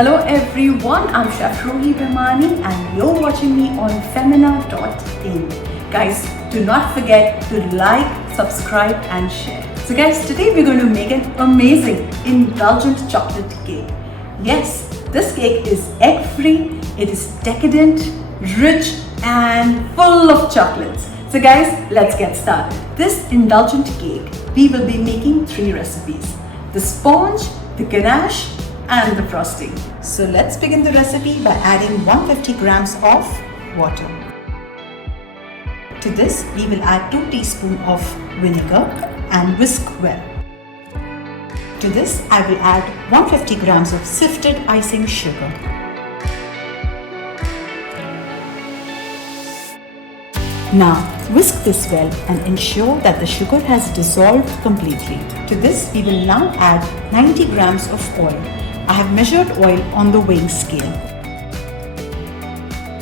Hello everyone, I'm Chef Ruhee Bhimani and you're watching me on Femina.in. Guys, do not forget to like, subscribe and share. So guys, today we're going to make an amazing indulgent chocolate cake. Yes, this cake is egg-free, it is decadent, rich and full of chocolates. So guys, let's get started. This indulgent cake, we will be making 3 recipes. The sponge, the ganache and the frosting. So let's begin the recipe by adding 150 grams of water. To this, we will add 2 teaspoons of vinegar and whisk well. To this, I will add 150 grams of sifted icing sugar. Now, whisk this well and ensure that the sugar has dissolved completely. To this, we will now add 90 grams of oil. I have measured oil on the weighing scale.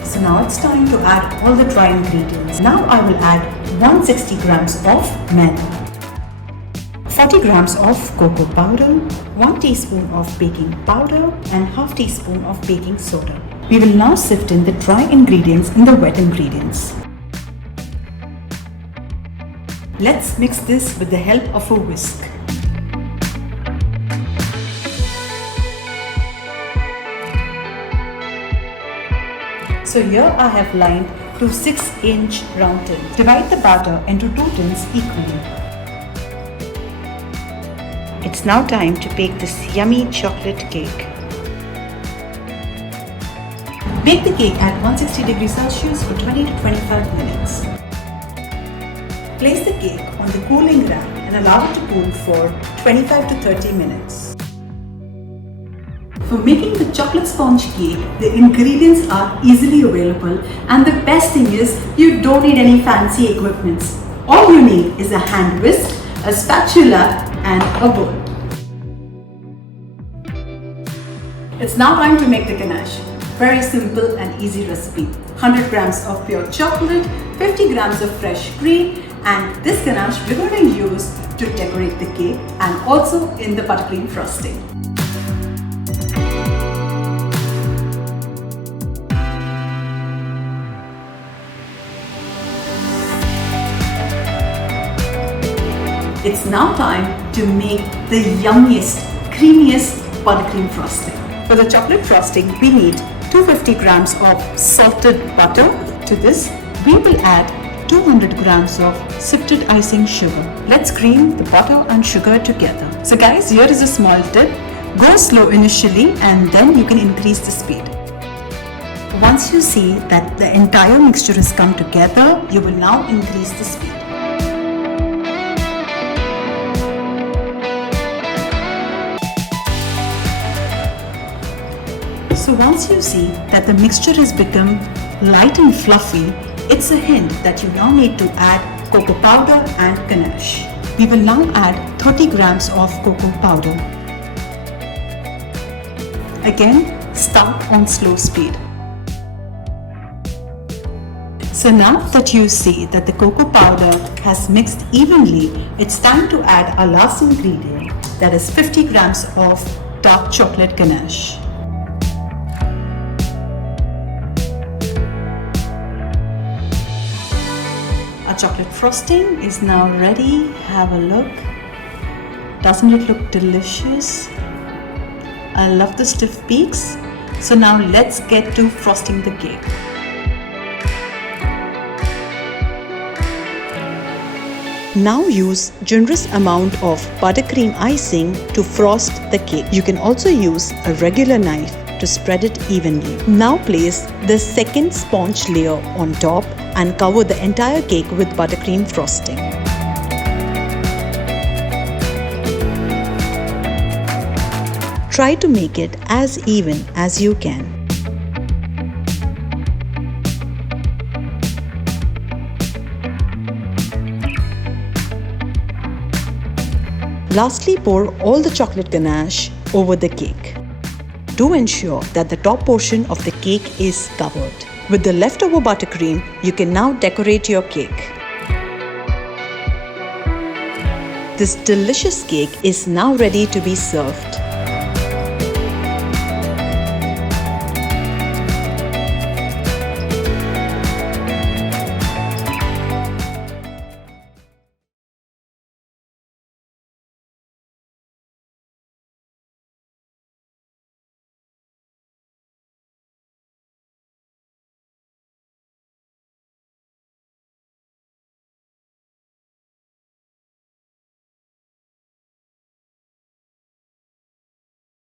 So now it's time to add all the dry ingredients. Now I will add 160 grams of maida, 40 grams of cocoa powder, 1 teaspoon of baking powder and half teaspoon of baking soda. We will now sift in the dry ingredients in the wet ingredients. Let's mix this with the help of a whisk. So here I have lined 2 6-inch round tins. Divide the batter into 2 tins equally. It's now time to bake this yummy chocolate cake. Bake the cake at 160 degrees Celsius for 20 to 25 minutes. Place the cake on the cooling rack and allow it to cool for 25 to 30 minutes. For making the chocolate sponge cake, the ingredients are easily available and the best thing is you don't need any fancy equipments. All you need is a hand whisk, a spatula and a bowl. It's now time to make the ganache. Very simple and easy recipe. 100 grams of pure chocolate, 50 grams of fresh cream and this ganache we're going to use to decorate the cake and also in the buttercream frosting. It's now time to make the yummiest, creamiest buttercream frosting. For the chocolate frosting, we need 250 grams of salted butter. To this, we will add 200 grams of sifted icing sugar. Let's cream the butter and sugar together. So guys, here is a small tip. Go slow initially and then you can increase the speed. Once you see that the entire mixture has come together, you will now increase the speed. So once you see that the mixture has become light and fluffy, it's a hint that you now need to add cocoa powder and ganache. We will now add 30 grams of cocoa powder. Again, start on slow speed. So now that you see that the cocoa powder has mixed evenly, it's time to add our last ingredient, that is 50 grams of dark chocolate ganache. Our chocolate frosting is now ready. Have a look. Doesn't it look delicious? I love the stiff peaks. So now let's get to frosting the cake. Now use generous amount of buttercream icing to frost the cake. You can also use a regular knife to spread it evenly. Now place the second sponge layer on top and cover the entire cake with buttercream frosting. Try to make it as even as you can. Lastly, pour all the chocolate ganache over the cake. Do ensure that the top portion of the cake is covered. With the leftover buttercream, you can now decorate your cake. This delicious cake is now ready to be served.